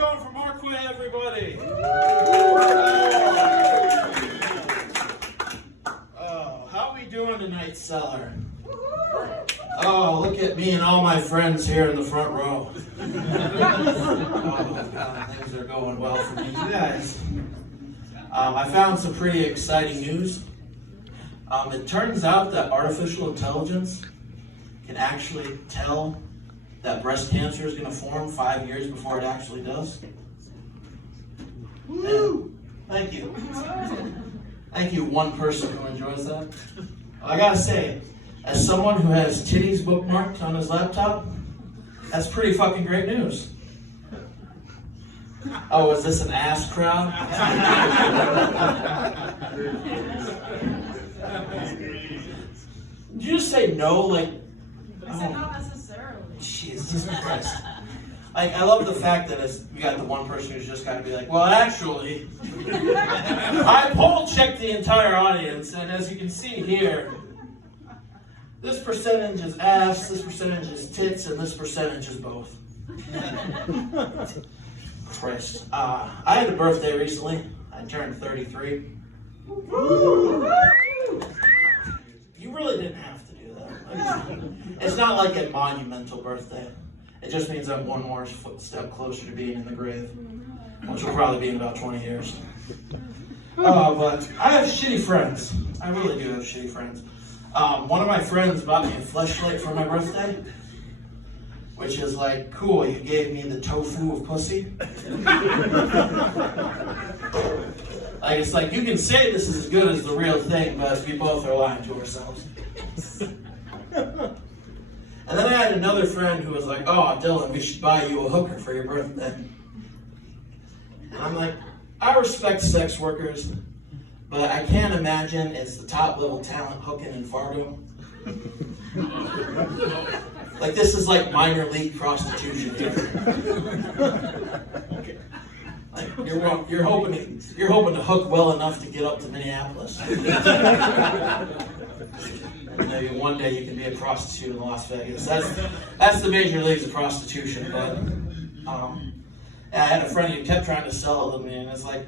going for Markway, everybody? Oh, how we doing tonight, Cellar? Oh, look at me and all my friends here in the front row. Oh, God, things are going well for me. You guys, I found some pretty exciting news. It turns out that artificial intelligence can actually tell that breast cancer is going to form 5 years before it actually does. Woo! Thank you. Thank you, one person who enjoys that. I gotta say, as someone who has titties bookmarked on his laptop, that's pretty fucking great news. Oh, is this an ass crowd? Did you just say no? Like, I said not necessarily. Jesus Christ. Like, I love the fact that we got the one person who's just got to be like, well, actually, I poll checked the entire audience, and as you can see here, this percentage is ass, this percentage is tits, and this percentage is both. Christ. I had a birthday recently. I turned 33. You really didn't have to do that. It's not like a monumental birthday. It just means I'm one more step closer to being in the grave, which will probably be in about 20 years. But I have shitty friends. I really do have shitty friends. One of my friends bought me a fleshlight for my birthday, which is like, cool, you gave me the tofu of pussy. Like, it's like, you can say this is as good as the real thing, but we both are lying to ourselves. And then I had another friend who was like, oh, Dylan, we should buy you a hooker for your birthday. And I'm like, I respect sex workers, but I can't imagine it's the top level talent hooking in Fargo. Like, this is like minor league prostitution here. Like, you're hoping to hook well enough to get up to Minneapolis. Maybe one day you can be a prostitute in Las Vegas. That's the major leagues of prostitution. But I had a friend who kept trying to sell it to me, and it's like,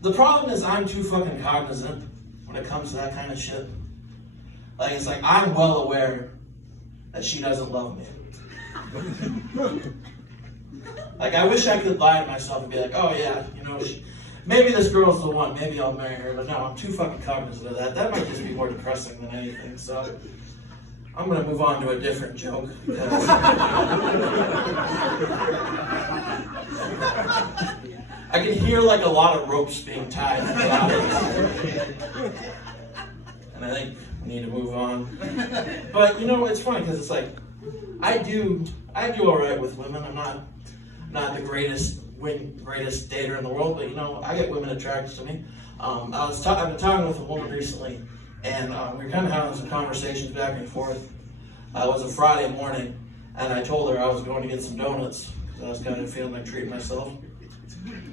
the problem is I'm too fucking cognizant when it comes to that kind of shit. Like, it's like, I'm well aware that she doesn't love me. Like, I wish I could lie to myself and be like, oh yeah, you know, maybe this girl's the one, maybe I'll marry her, but no, I'm too fucking cognizant of that. That might just be more depressing than anything, so I'm gonna move on to a different joke. I can hear like a lot of ropes being tied to the audience. And I think we need to move on. But you know, it's funny because it's like, I do all right with women. I'm not the greatest dater in the world, but you know, I get women attracted to me. I've been talking with a woman recently, and we were kind of having some conversations back and forth. It was a Friday morning, and I told her I was going to get some donuts because I was kind of feeling like treating myself,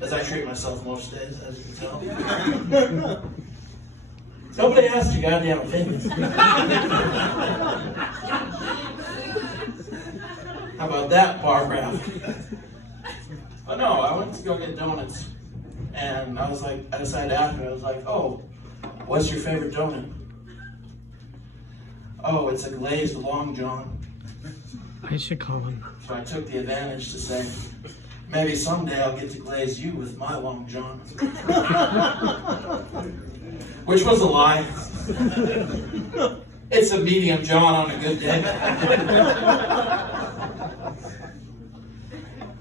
as I treat myself most days, as you can tell. Nobody asked your goddamn opinion. How about that, bar graph? But no, I went to go get donuts, and I decided to ask her, I was like, oh, what's your favorite donut? Oh, it's a glazed Long John. I should call him. So I took the advantage to say, maybe someday I'll get to glaze you with my Long John. Which was a lie. It's a medium John on a good day.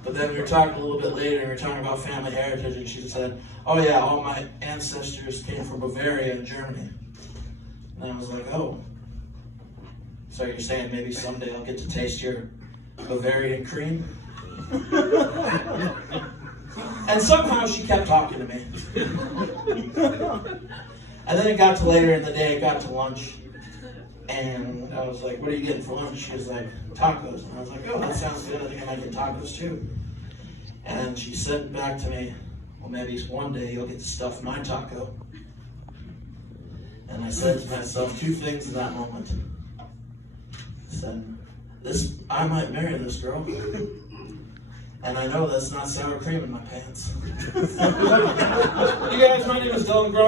But then we were talking a little bit later, and we were talking about family heritage, and she said, oh yeah, all my ancestors came from Bavaria in Germany. And I was like, oh. So you're saying maybe someday I'll get to taste your Bavarian cream? And somehow she kept talking to me. And then it got to later in the day, it got to lunch. And I was like, what are you getting for lunch? She was like, tacos. And I was like, oh, that sounds good. I think I might get tacos too. And she said back to me, well, maybe one day you'll get to stuff my taco. And I said to myself two things in that moment. I said, I might marry this girl. And I know that's not sour cream in my pants. You guys, my name is Dylan Gross.